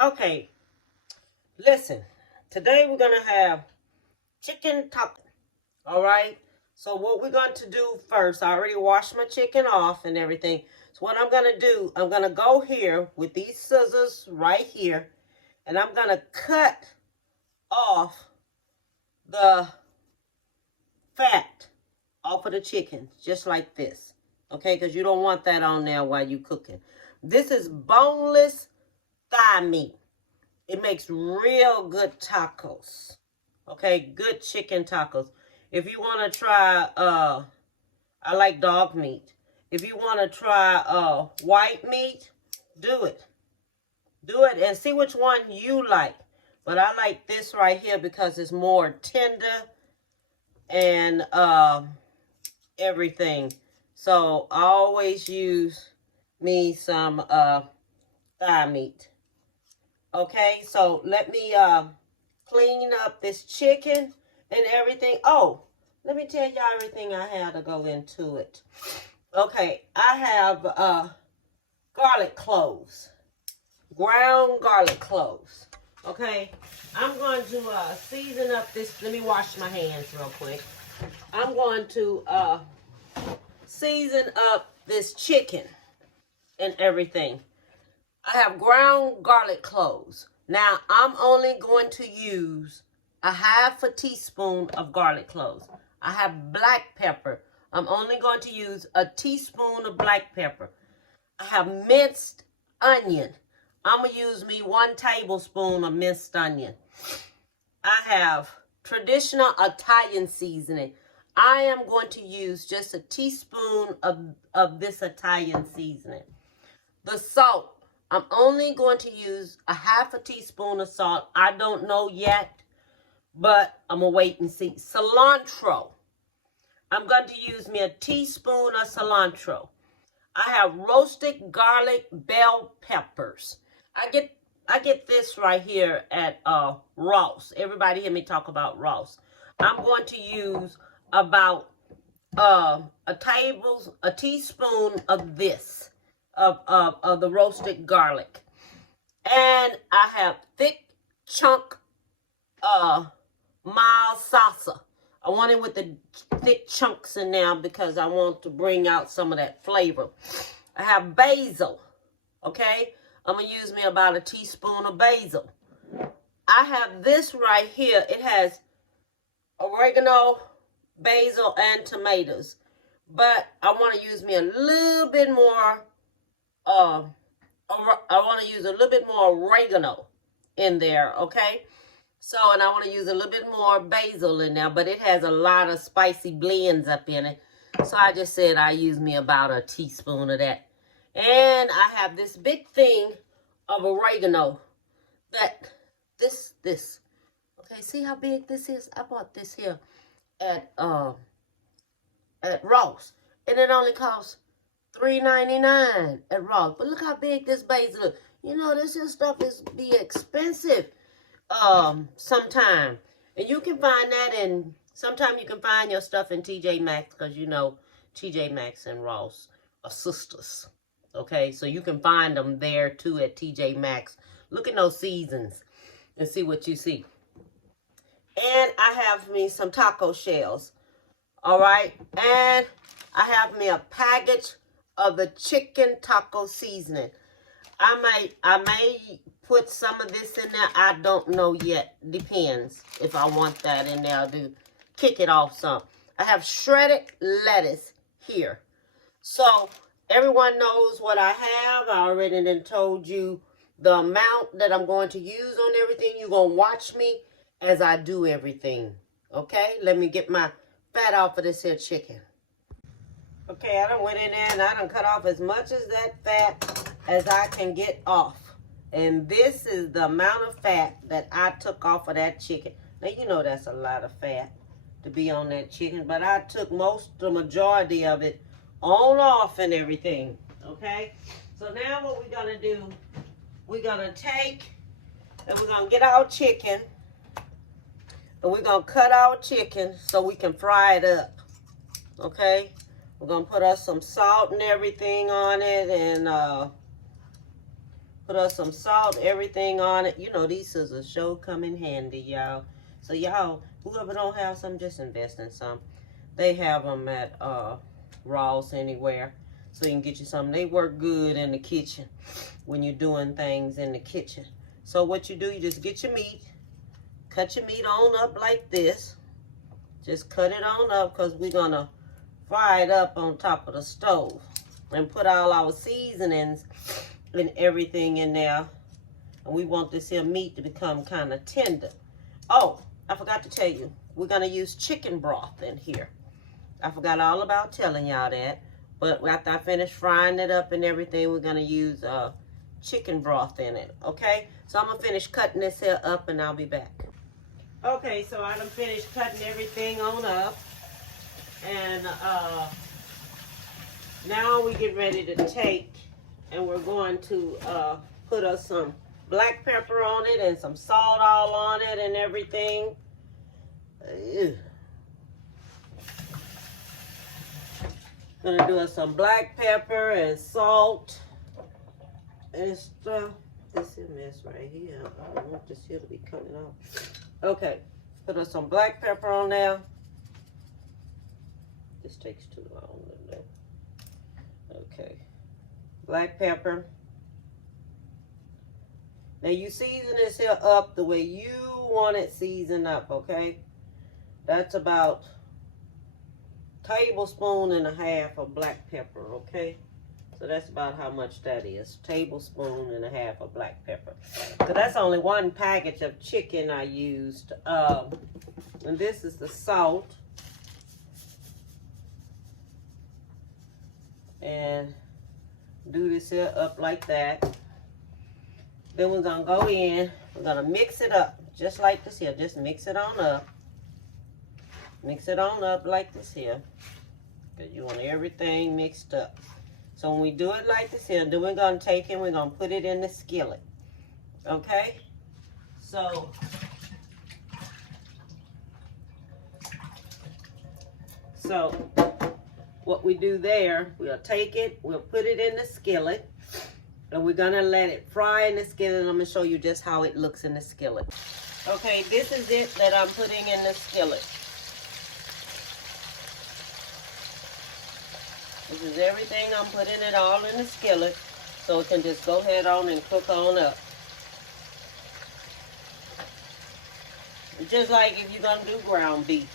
Okay, listen. Today we're going to have chicken taco. All right? So what we're going to do first, I already washed my chicken off and everything. So what I'm going to do, I'm going to go here with these scissors right here. And I'm going to cut off the fat off of the chicken. Just like this. Okay? Because you don't want that on there while you're cooking. This is boneless thigh meat. It makes real good tacos. Okay, good chicken tacos. If you want to try, I like dog meat. If you want to try white meat, do it. Do it and see which one you like. But I like this right here because it's more tender and everything. So I always use me some thigh meat. Okay, so let me clean up this chicken and everything. Oh, let me tell y'all everything I have to go into it. Okay, I have garlic cloves, ground garlic cloves. Okay, I'm going to season up this. Let me wash my hands real quick. I'm going to season up this chicken and everything. I have ground garlic cloves. Now, I'm only going to use a half a teaspoon of garlic cloves. I have black pepper. I'm only going to use a teaspoon of black pepper. I have minced onion. I'm going to use me 1 tablespoon of minced onion. I have traditional Italian seasoning. I am going to use just a teaspoon of this Italian seasoning. The salt. I'm only going to use a half a teaspoon of salt. I don't know yet, but I'm going to wait and see. Cilantro. I'm going to use me a teaspoon of cilantro. I have roasted garlic bell peppers. I get this right here at Ross. Everybody hear me talk about Ross. I'm going to use about a teaspoon of this. Of the roasted garlic. And I have thick chunk mild salsa. I want it with the thick chunks in there because I want to bring out some of that flavor. I have basil. Okay? I'm going to use me about a teaspoon of basil. I have this right here. It has oregano, basil, and tomatoes. But I want to use me a little bit more I want to use a little bit more oregano in there, okay? So, and I want to use a little bit more basil in there, but it has a lot of spicy blends up in it. So I just said I use me about a teaspoon of that. And I have this big thing of oregano this. Okay, see how big this is? I bought this here at Ross. And it only costs $3.99 at Ross. But look how big this basil is. You know, this here stuff is be expensive sometime. And you can find that in, sometime you can find your stuff in TJ Maxx because you know TJ Maxx and Ross are sisters. Okay, so you can find them there too at TJ Maxx. Look at those seasons and see what you see. And I have me some taco shells. All right, and I have me a package of the chicken taco seasoning. I may put some of this in there. I don't know yet. Depends if I want that in there to kick it off some. I have shredded lettuce here. So everyone knows what I have. I already done told you the amount that I'm going to use on everything. You're going to watch me as I do everything. Okay? Let me get my fat off of this here chicken. Okay, I done went in there and I done cut off as much of that fat as I can get off. And this is the amount of fat that I took off of that chicken. Now, you know that's a lot of fat to be on that chicken. But I took the majority of it on off and everything. Okay? So now what we're going to do, we're going to take and we're going to get our chicken. And we're going to cut our chicken so we can fry it up. Okay? We're going to put us some salt and everything on it. And Put us some salt, everything on it. You know, these scissors sure come in handy, y'all. So y'all, whoever don't have some, just invest in some. They have them at Ross anywhere. So you can get you some. They work good in the kitchen when you're doing things in the kitchen. So what you do, you just get your meat. Cut your meat on up like this. Just cut it on up because we're going to fry it up on top of the stove. And put all our seasonings and everything in there. And we want this here meat to become kind of tender. Oh, I forgot to tell you. We're going to use chicken broth in here. I forgot all about telling y'all that. But after I finish frying it up and everything, we're going to use chicken broth in it. Okay? So I'm going to finish cutting this here up and I'll be back. Okay, so I done finished cutting everything on up. And now we get ready to take, and we're going to put us some black pepper on it and some salt all on it and everything. Gonna do us some black pepper and salt and stuff. This is a mess right here. I don't want this here to be coming off. Okay, put us some black pepper on there. This takes too long. Okay, black pepper. Now you season this here up the way you want it seasoned up, okay? That's about a tablespoon and a half of black pepper, okay? So that's about how much that is. Tablespoon and a half of black pepper. So that's only one package of chicken I used. And this is the salt. And do this here up like that. Then we're gonna go in, we're gonna mix it up just like this here. Just mix it on up. Mix it on up like this here. Because you want everything mixed up. So when we do it like this here, then we're gonna take it, we're gonna put it in the skillet. Okay? So what we do there, we'll take it, we'll put it in the skillet, and we're gonna let it fry in the skillet, and I'm gonna show you just how it looks in the skillet. Okay, this is it that I'm putting in the skillet. This is everything. I'm putting it all in the skillet, so it can just go ahead on and cook on up. Just like if you're gonna do ground beef.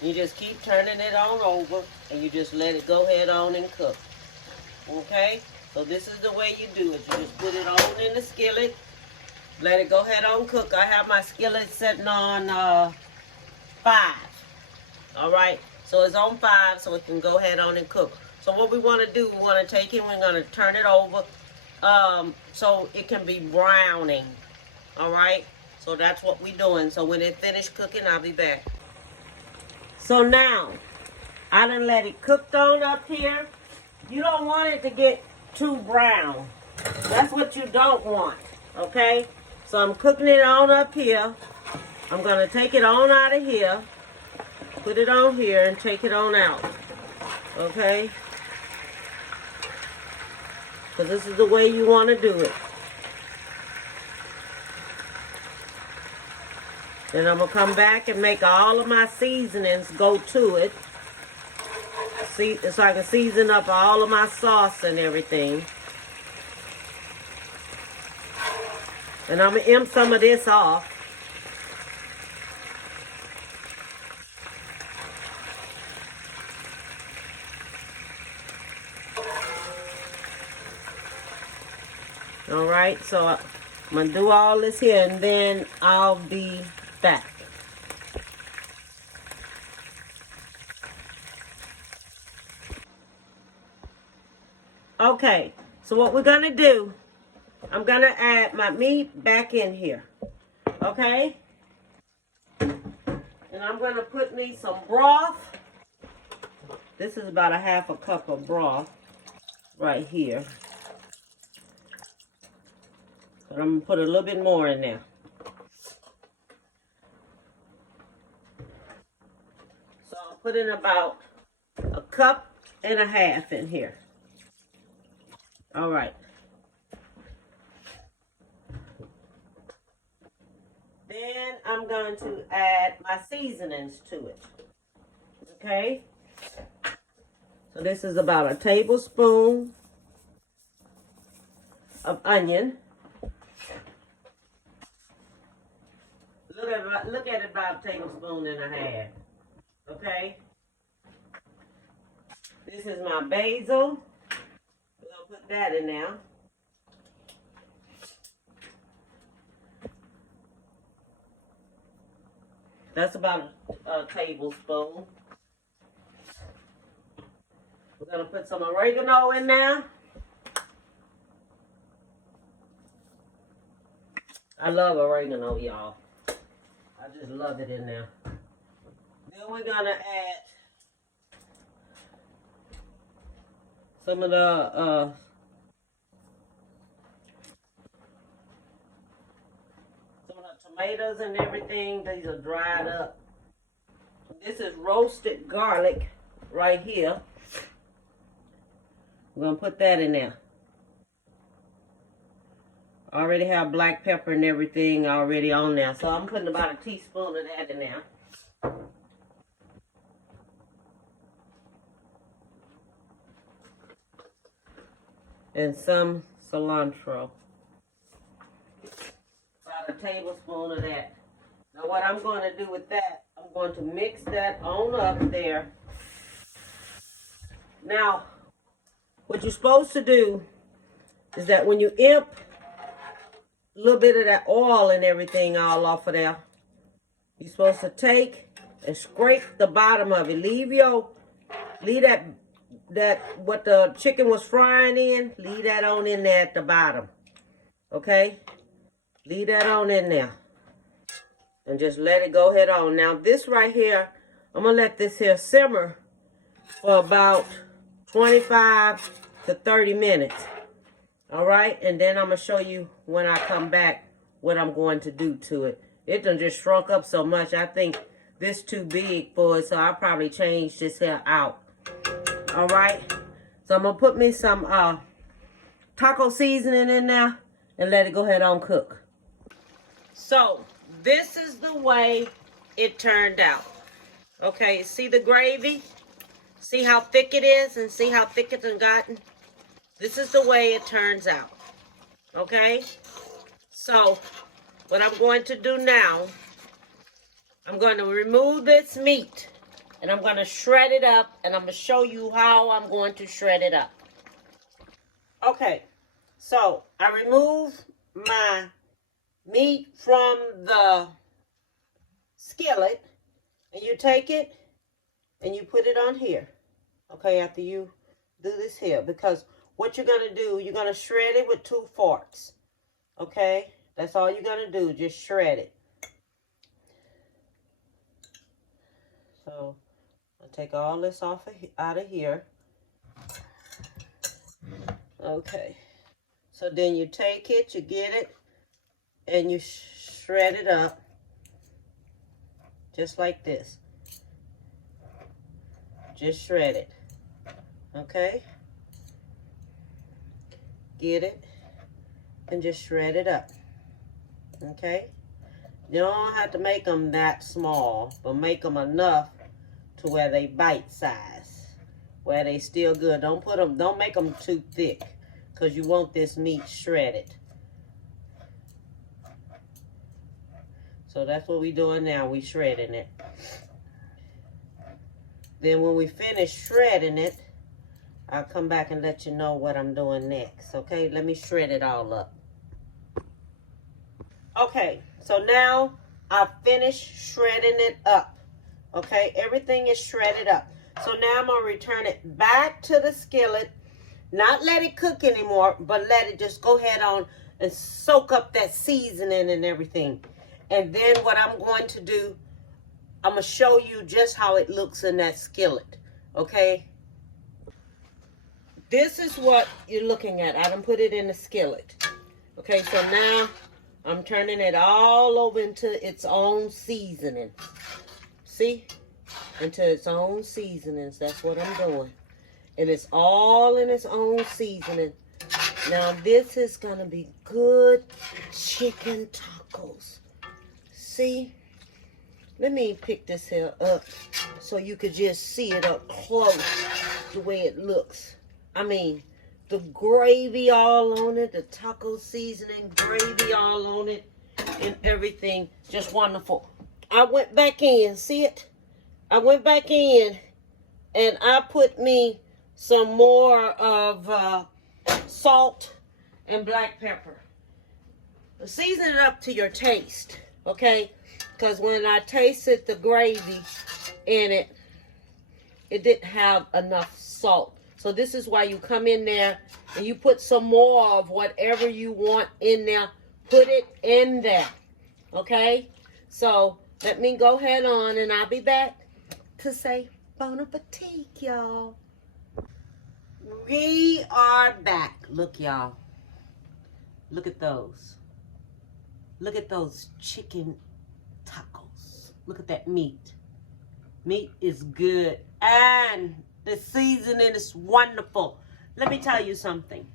You just keep turning it on over, and you just let it go ahead on and cook. Okay? So this is the way you do it. You just put it on in the skillet, let it go ahead on cook. I have my skillet sitting on 5. All right? So it's on 5, so it can go ahead on and cook. So what we want to do, we want to take it, we're going to turn it over so it can be browning. All right? So that's what we're doing. So when it finished cooking, I'll be back. So now, I done let it cooked on up here. You don't want it to get too brown. That's what you don't want, okay? So I'm cooking it on up here. I'm going to take it on out of here, put it on here, and take it on out, okay? Because this is the way you want to do it. Then I'm going to come back and make all of my seasonings go to it. See, so I can season up all of my sauce and everything. And I'm going to empty some of this off. All right, so I'm going to do all this here and then I'll be back. Okay, so what we're going to do, I'm going to add my meat back in here. Okay? And I'm going to put me some broth. This is about a half a cup of broth right here. But I'm going to put a little bit more in there. So I'm putting about a cup and a half in here. All right. going to add my seasonings to it. Okay? So this is about a tablespoon of onion. Look at it, about a tablespoon and a half. Okay? This is my basil. We're going to put that in there. That's about a tablespoon. We're going to put some oregano in there. I love oregano, y'all. I just love it in there. Then we're going to add some of the tomatoes and everything. These are dried up. This is roasted garlic right here. We're going to put that in there. I already have black pepper and everything already on there. So I'm putting about a teaspoon of that in there. And some cilantro. About a tablespoon of that. Now what I'm going to do with that, I'm going to mix that on up there. Now, what you're supposed to do is that when you imp a little bit of that oil and everything all off of there, you're supposed to take and scrape the bottom of it. Leave that what the chicken was frying in, leave that on in there at the bottom. Okay? Leave that on in there. And just let it go head on. Now this right here, I'm going to let this here simmer for about 25 to 30 minutes. All right? And then I'm going to show you when I come back what I'm going to do to it. It done just shrunk up so much. I think this too big for it, so I'll probably change this here out. All right? So I'm going to put me some taco seasoning in there and let it go ahead on cook. So this is the way it turned out. Okay, see the gravy? See how thick it is and see how thick it's gotten? This is the way it turns out. Okay? So what I'm going to do now, I'm going to remove this meat and I'm going to shred it up, and I'm going to show you how I'm going to shred it up. Okay, so I remove my meat from the skillet, and you take it and you put it on here. Okay, after you do this here, because what you're going to do, you're going to shred it with 2 forks. Okay, that's all you're going to do, just shred it. So I'll take all this off out of here. Okay, so then you take it, you get it, and you shred it up just like this. Just shred it. Okay, get it and just shred it up. Okay, you don't have to make them that small, but make them enough to where they bite size, where they still good. Don't make them too thick, because you want this meat shredded. So that's what we're doing now. We shredding it. Then when we finish shredding it, I'll come back and let you know what I'm doing next. Okay, let me shred it all up. Okay, so now I've finished shredding it up. Okay, everything is shredded up. So now I'm going to return it back to the skillet. Not let it cook anymore, but let it just go ahead on and soak up that seasoning and everything. And then what I'm going to do, I'm going to show you just how it looks in that skillet. Okay? This is what you're looking at. I done put it in the skillet. Okay, so now I'm turning it all over into its own seasoning. See? Into its own seasonings. That's what I'm doing. And it's all in its own seasoning. Now this is going to be good chicken tacos. See? Let me pick this here up so you could just see it up close, the way it looks. I mean, the gravy all on it, the taco seasoning, gravy all on it, and everything. Just wonderful. I went back in, see it? I went back in and I put me some more of salt and black pepper. Season it up to your taste, okay? Because when I tasted the gravy in it, it didn't have enough salt. So this is why you come in there and you put some more of whatever you want in there. Put it in there, okay? So let me go ahead on and I'll be back to say bon appetit, y'all. We are back. Look, y'all. Look at those. Look at those chicken tacos. Look at that meat. Meat is good. And the seasoning is wonderful. Let me tell you something.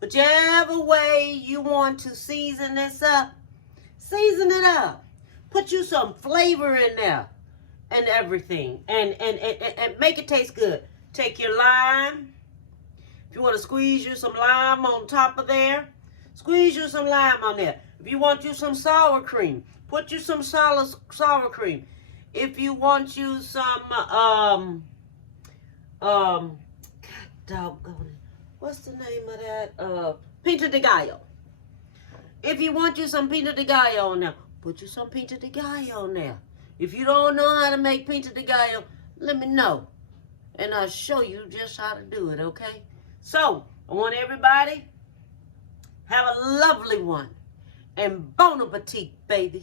Whichever way you want to season this up, season it up. Put you some flavor in there and everything. And make it taste good. Take your lime. If you want to squeeze you some lime on top of there, squeeze you some lime on there. If you want you some sour cream, put you some sour cream. If you want you some, God doggone it. What's the name of that? Pinto de gallo. If you want you some pinto de gallo on there, put you some pinto de gallo on there. If you don't know how to make pinto de gallo, let me know. And I'll show you just how to do it, okay? So, I want everybody have a lovely one. And bon appetit, baby.